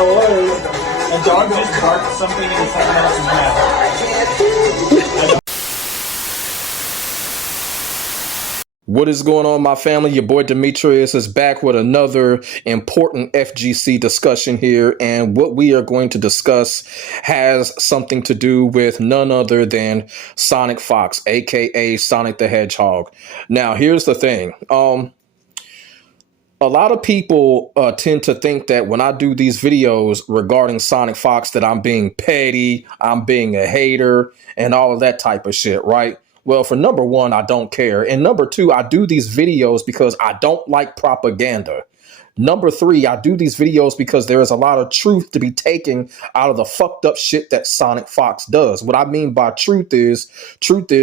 A dog just barked something in someone else's mouth. What is going on, my family? Your boy Demetrius is back with another important FGC discussion here. And what we are going to discuss has something to do with none other than SonicFox, aka Sonic the Hedgehog. Now, here's the thing. A lot of people tend to think that when I do these videos regarding SonicFox that I'm being petty, I'm being a hater, and all of that type of shit, right? Well, for number one, I don't care. And number two, I do these videos because I don't like propaganda. Number three, I do these videos because there is a lot of truth to be taken out of the fucked up shit that SonicFox does. What I mean by truth is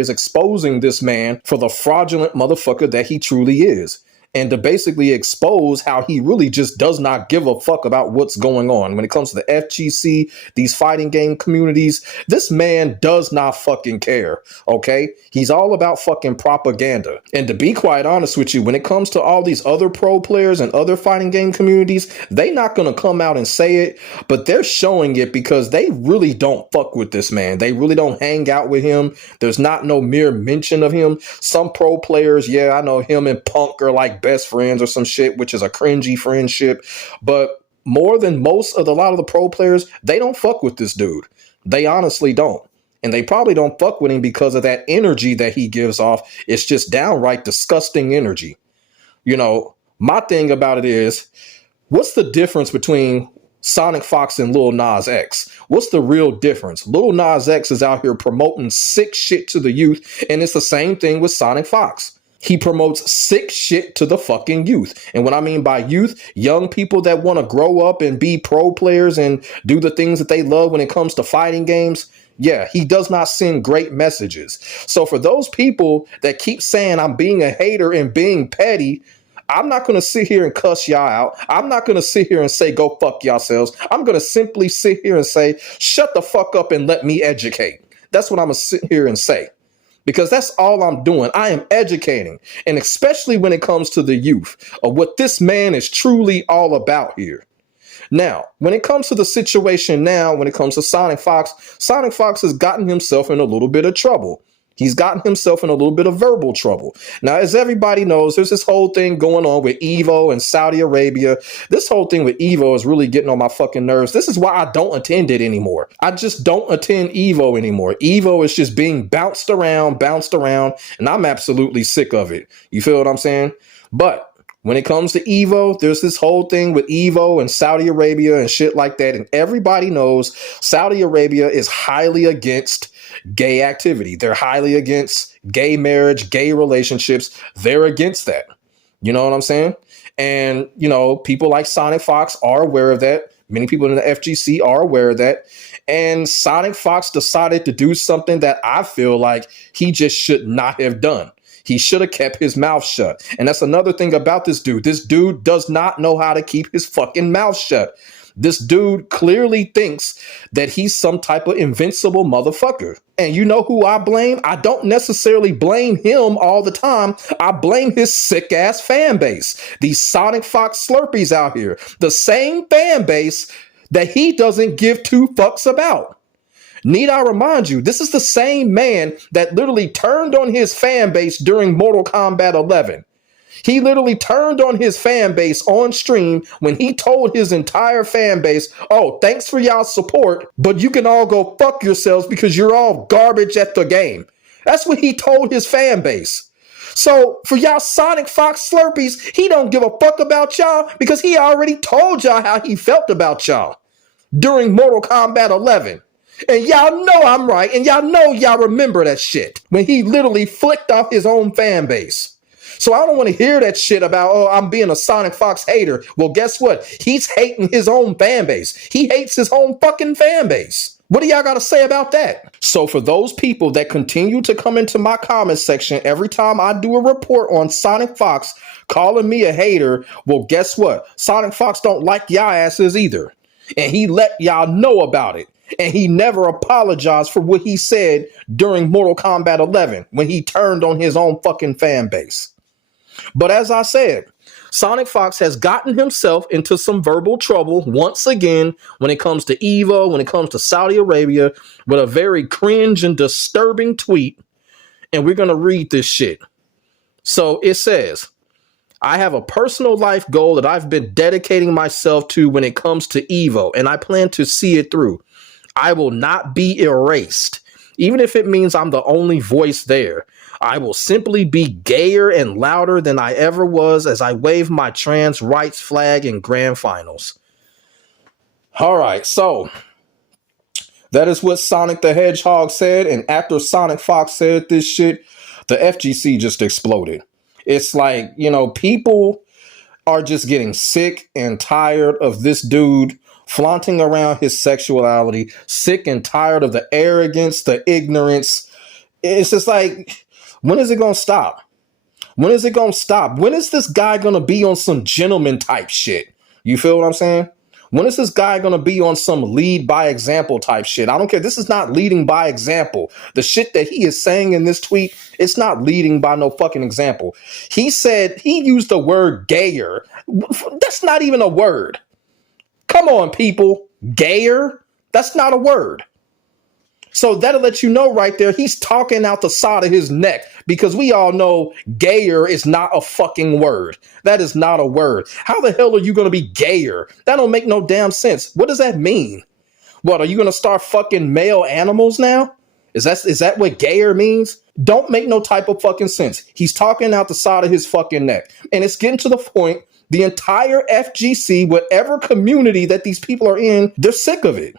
exposing this man for the fraudulent motherfucker that he truly is. And to basically expose how he really just does not give a fuck about what's going on. When it comes to the FGC, these fighting game communities, this man does not fucking care, okay? He's all about fucking propaganda. And to be quite honest with you, when it comes to all these other pro players and other fighting game communities, they not gonna come out and say it, but they're showing it because they really don't fuck with this man. They really don't hang out with him. There's not no mere mention of him. Some pro players, yeah, I know him and Punk are like best friends or some shit, which is a cringy friendship. But more than a lot of the pro players, they don't fuck with this dude. They honestly don't. And they probably don't fuck with him because of that energy that he gives off. It's just downright disgusting energy. You know, my thing about it is, what's the difference between SonicFox and Lil Nas X? What's the real difference? Lil Nas X is out here promoting sick shit to the youth, and it's the same thing with SonicFox. He promotes sick shit to the fucking youth. And what I mean by youth, young people that want to grow up and be pro players and do the things that they love when it comes to fighting games. Yeah, he does not send great messages. So for those people that keep saying I'm being a hater and being petty, I'm not going to sit here and cuss y'all out. I'm not going to sit here and say, go fuck yourselves. I'm going to simply sit here and say, shut the fuck up and let me educate. That's what I'm going to sit here and say. Because that's all I'm doing. I am educating. And especially when it comes to the youth of what this man is truly all about here. Now, when it comes to the situation now, when it comes to SonicFox, SonicFox has gotten himself in a little bit of trouble. He's gotten himself in a little bit of verbal trouble. Now, as everybody knows, there's this whole thing going on with EVO and Saudi Arabia. This whole thing with EVO is really getting on my fucking nerves. This is why I don't attend it anymore. I just don't attend EVO anymore. EVO is just being bounced around, and I'm absolutely sick of it. You feel what I'm saying? But when it comes to EVO, there's this whole thing with EVO and Saudi Arabia and shit like that. And everybody knows Saudi Arabia is highly against gay activity. They're highly against gay marriage, gay relationships. They're against that. You know what I'm saying? And, you know, people like SonicFox are aware of that. Many people in the FGC are aware of that. And SonicFox decided to do something that I feel like he just should not have done. He should have kept his mouth shut. And that's another thing about this dude. This dude does not know how to keep his fucking mouth shut. This dude clearly thinks that he's some type of invincible motherfucker. And you know who I blame? I don't necessarily blame him all the time. I blame his sick ass fan base. These SonicFox Slurpees out here. The same fan base that he doesn't give two fucks about. Need I remind you, this is the same man that literally turned on his fan base during Mortal Kombat 11. He literally turned on his fan base on stream when he told his entire fan base, oh, thanks for y'all's support, but you can all go fuck yourselves because you're all garbage at the game. That's what he told his fan base. So for y'all SonicFox Slurpees, he don't give a fuck about y'all because he already told y'all how he felt about y'all during Mortal Kombat 11. And y'all know I'm right, and y'all know y'all remember that shit when he literally flicked off his own fan base. So I don't want to hear that shit about, oh, I'm being a SonicFox hater. Well, guess what? He's hating his own fan base. He hates his own fucking fan base. What do y'all got to say about that? So for those people that continue to come into my comment section every time I do a report on SonicFox calling me a hater, well, guess what? SonicFox don't like y'all asses either. And he let y'all know about it. And he never apologized for what he said during Mortal Kombat 11 when he turned on his own fucking fan base. But as I said, SonicFox has gotten himself into some verbal trouble once again when it comes to EVO, when it comes to Saudi Arabia, with a very cringe and disturbing tweet. And we're going to read this shit. So it says, I have a personal life goal that I've been dedicating myself to when it comes to EVO, and I plan to see it through. I will not be erased, even if it means I'm the only voice there. I will simply be gayer and louder than I ever was as I wave my trans rights flag in grand finals. All right, so that is what Sonic the Hedgehog said, and after SonicFox said this shit, the FGC just exploded. It's like, you know, people are just getting sick and tired of this dude flaunting around his sexuality, sick and tired of the arrogance, the ignorance. It's just like, when is it going to stop? When is it going to stop? When is this guy going to be on some gentleman type shit? You feel what I'm saying? When is this guy going to be on some lead by example type shit? I don't care. This is not leading by example. The shit that he is saying in this tweet, it's not leading by no fucking example. He said, he used the word gayer. That's not even a word. Come on, people. Gayer? That's not a word. So that'll let you know right there, he's talking out the side of his neck, because we all know gayer is not a fucking word. That is not a word. How the hell are you going to be gayer? That don't make no damn sense. What does that mean? What, are you going to start fucking male animals now? Is that what gayer means? Don't make no type of fucking sense. He's talking out the side of his fucking neck. And it's getting to the point, the entire FGC, whatever community that these people are in, they're sick of it.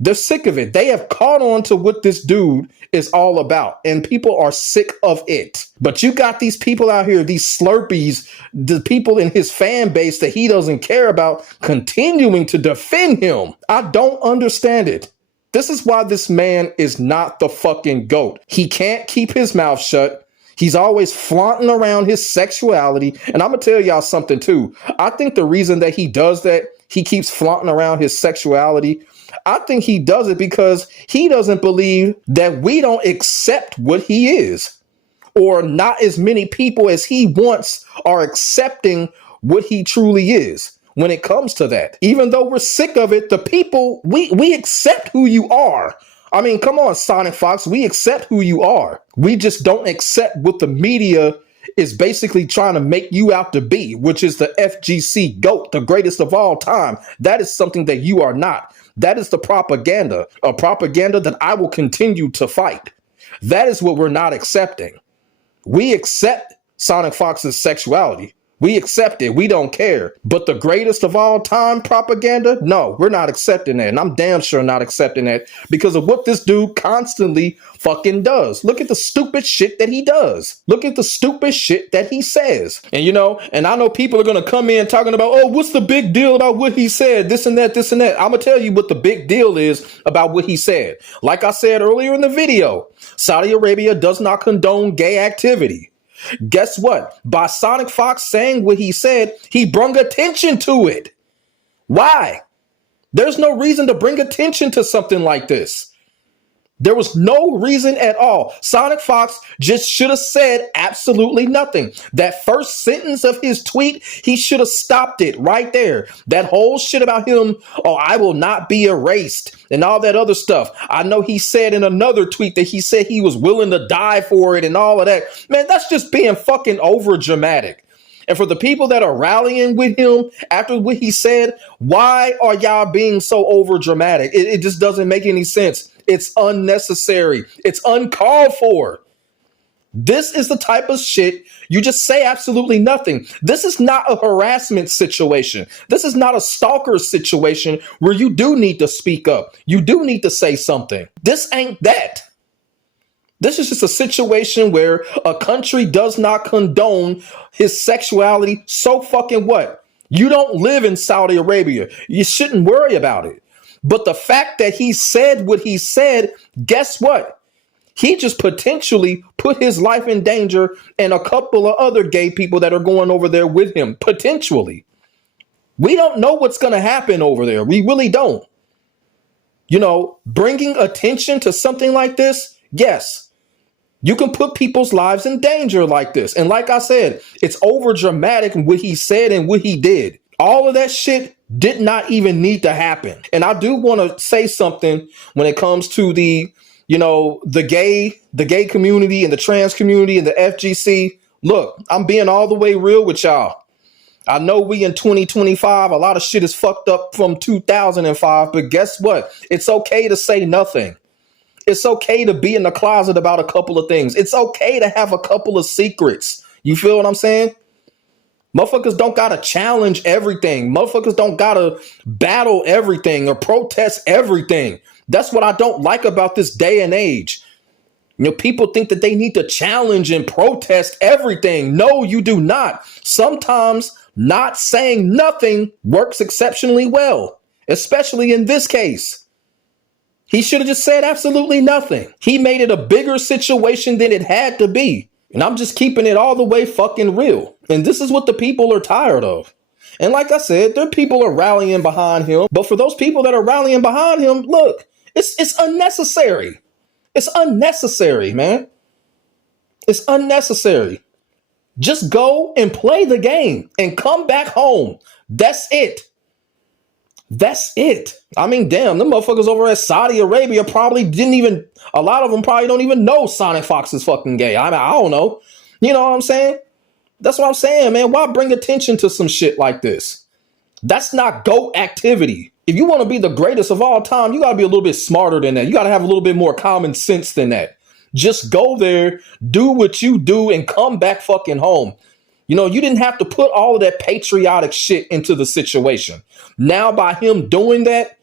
They're sick of it. They have caught on to what this dude is all about, and people are sick of it. But you got these people out here, these Slurpees, the people in his fan base that he doesn't care about, continuing to defend him. I don't understand it. This is why this man is not the fucking GOAT. He can't keep his mouth shut. He's always flaunting around his sexuality. And I'm going to tell y'all something too. I think the reason that he does that, he keeps flaunting around his sexuality, I think he does it because he doesn't believe that we don't accept what he is, or not as many people as he wants are accepting what he truly is. When it comes to that, even though we're sick of it, the people, we accept who you are. I mean, come on, SonicFox, we accept who you are. We just don't accept what the media is basically trying to make you out to be, which is the FGC GOAT, the greatest of all time. That is something that you are not. That is the propaganda, a propaganda that I will continue to fight. That is what we're not accepting. We accept SonicFox's sexuality. We accept it. We don't care. But the greatest of all time propaganda? No, we're not accepting that. And I'm damn sure not accepting that because of what this dude constantly fucking does. Look at the stupid shit that he does. Look at the stupid shit that he says. And you know, and I know people are going to come in talking about, oh, what's the big deal about what he said? This and that, this and that. I'm going to tell you what the big deal is about what he said. Like I said earlier in the video, Saudi Arabia does not condone gay activity. Guess what? By SonicFox saying what he said, he brought attention to it. Why? There's no reason to bring attention to something like this. There was no reason at all. SonicFox just should have said absolutely nothing. That first sentence of his tweet, he should have stopped it right there. That whole shit about him, oh, I will not be erased and all that other stuff. I know he said in another tweet that he said he was willing to die for it and all of that. Man, that's just being fucking over dramatic. And for the people that are rallying with him after what he said, why are y'all being so over dramatic? It just doesn't make any sense. It's unnecessary. It's uncalled for. This is the type of shit you just say absolutely nothing. This is not a harassment situation. This is not a stalker situation where you do need to speak up. You do need to say something. This ain't that. This is just a situation where a country does not condone his sexuality. So fucking what? You don't live in Saudi Arabia. You shouldn't worry about it. But the fact that he said what he said, guess what? He just potentially put his life in danger and a couple of other gay people that are going over there with him, potentially. We don't know what's going to happen over there. We really don't. You know, bringing attention to something like this, yes. You can put people's lives in danger like this. And like I said, it's over dramatic what he said and what he did. All of that shit did not even need to happen. And I do want to say something when it comes to the, the gay community and the trans community and the FGC. Look, I'm being all the way real with y'all. I know we in 2025, a lot of shit is fucked up from 2005, but guess what? It's okay to say nothing. It's okay to be in the closet about a couple of things. It's okay to have a couple of secrets. You feel what I'm saying? Motherfuckers don't gotta challenge everything. Motherfuckers don't gotta battle everything or protest everything. That's what I don't like about this day and age. People think that they need to challenge and protest everything. No, you do not. Sometimes not saying nothing works exceptionally well, especially in this case. He should have just said absolutely nothing. He made it a bigger situation than it had to be. And I'm just keeping it all the way fucking real. And this is what the people are tired of. And like I said, there are people are rallying behind him. But for those people that are rallying behind him, look, it's unnecessary. It's unnecessary, man. It's unnecessary. Just go and play the game and come back home. That's it. That's it. I mean, damn, them motherfuckers over at Saudi Arabia probably a lot of them probably don't even know SonicFox is fucking gay. I don't know. You know what I'm saying? That's what I'm saying, man. Why bring attention to some shit like this? That's not GOAT activity. If you want to be the greatest of all time, you got to be a little bit smarter than that. You got to have a little bit more common sense than that. Just go there, do what you do, and come back fucking home. You didn't have to put all of that patriotic shit into the situation. Now, by him doing that,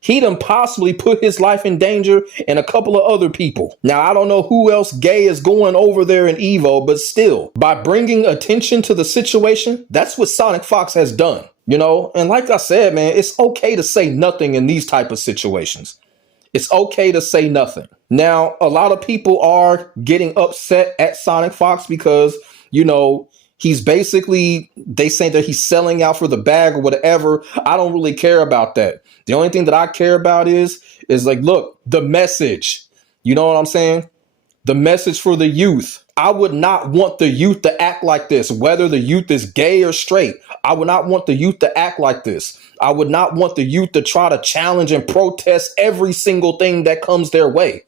he done possibly put his life in danger and a couple of other people. Now, I don't know who else gay is going over there in EVO, but still, by bringing attention to the situation, that's what SonicFox has done. And like I said, man, it's okay to say nothing in these type of situations. It's okay to say nothing. Now, a lot of people are getting upset at SonicFox because, he's basically, they say that he's selling out for the bag or whatever. I don't really care about that. The only thing that I care about is like, look, the message. You know what I'm saying? The message for the youth. I would not want the youth to act like this, whether the youth is gay or straight. I would not want the youth to act like this. I would not want the youth to try to challenge and protest every single thing that comes their way.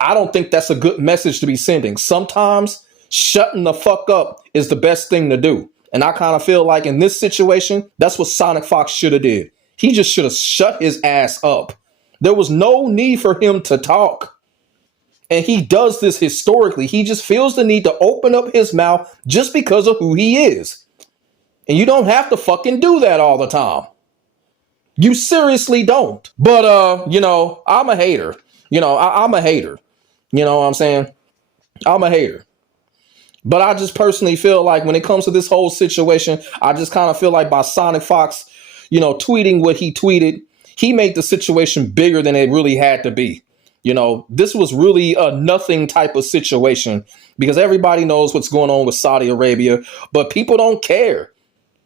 I don't think that's a good message to be sending. Sometimes shutting the fuck up is the best thing to do. And I kind of feel like in this situation, that's what SonicFox should have did. He just should have shut his ass up. There was no need for him to talk. And he does this historically. He just feels the need to open up his mouth just because of who he is. And you don't have to fucking do that all the time. You seriously don't. But, I'm a hater. I'm a hater. You know what I'm saying? I'm a hater. But I just personally feel like when it comes to this whole situation, I just kind of feel like by SonicFox, tweeting what he tweeted, he made the situation bigger than it really had to be. This was really a nothing type of situation because everybody knows what's going on with Saudi Arabia, but people don't care.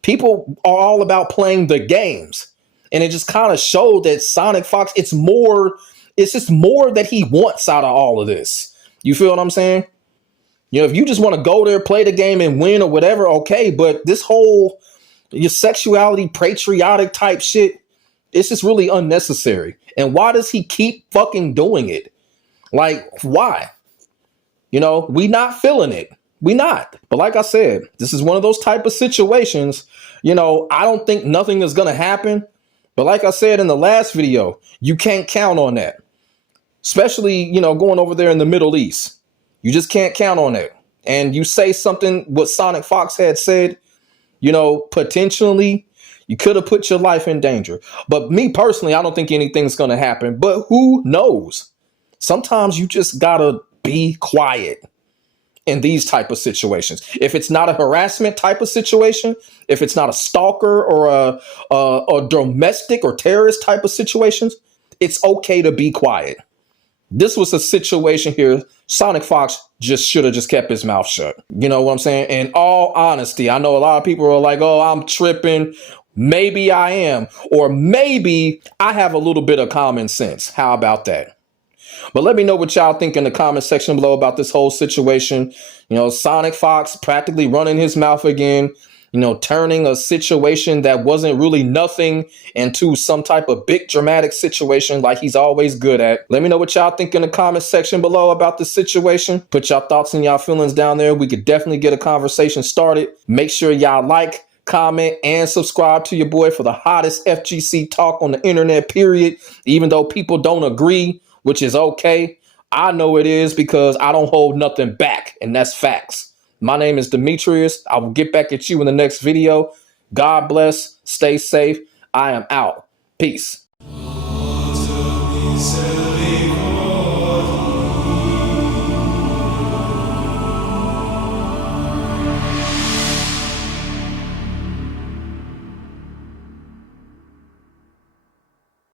People are all about playing the games. And it just kind of showed that SonicFox, it's just more that he wants out of all of this. You feel what I'm saying? If you just want to go there, play the game and win or whatever, okay. But this whole your sexuality, patriotic type shit, it's just really unnecessary. And why does he keep fucking doing it? Like, why? We not feeling it. We not. But like I said, this is one of those type of situations, I don't think nothing is going to happen. But like I said in the last video, you can't count on that. Especially, going over there in the Middle East. You just can't count on it. And you say something, what SonicFox had said, potentially, you could have put your life in danger. But me personally, I don't think anything's going to happen. But who knows? Sometimes you just got to be quiet in these type of situations. If it's not a harassment type of situation, if it's not a stalker or a domestic or terrorist type of situations, it's okay to be quiet. This was a situation here. SonicFox just should have just kept his mouth shut. You know what I'm saying? In all honesty, I know a lot of people are like, oh, I'm tripping. Maybe I am. Or maybe I have a little bit of common sense. How about that? But let me know what y'all think in the comment section below about this whole situation. You know, SonicFox practically running his mouth again, you know, turning a situation that wasn't really nothing into some type of big dramatic situation like he's always good at. Let me know what y'all think in the comment section below about the situation. Put y'all thoughts and y'all feelings down there. We could definitely get a conversation started. Make sure y'all like, comment, and subscribe to your boy for the hottest FGC talk on the internet, period. Even though people don't agree, which is okay. I know it is because I don't hold nothing back, and that's facts. My name is Demetrius. I will get back at you in the next video. God bless. Stay safe. I am out. Peace.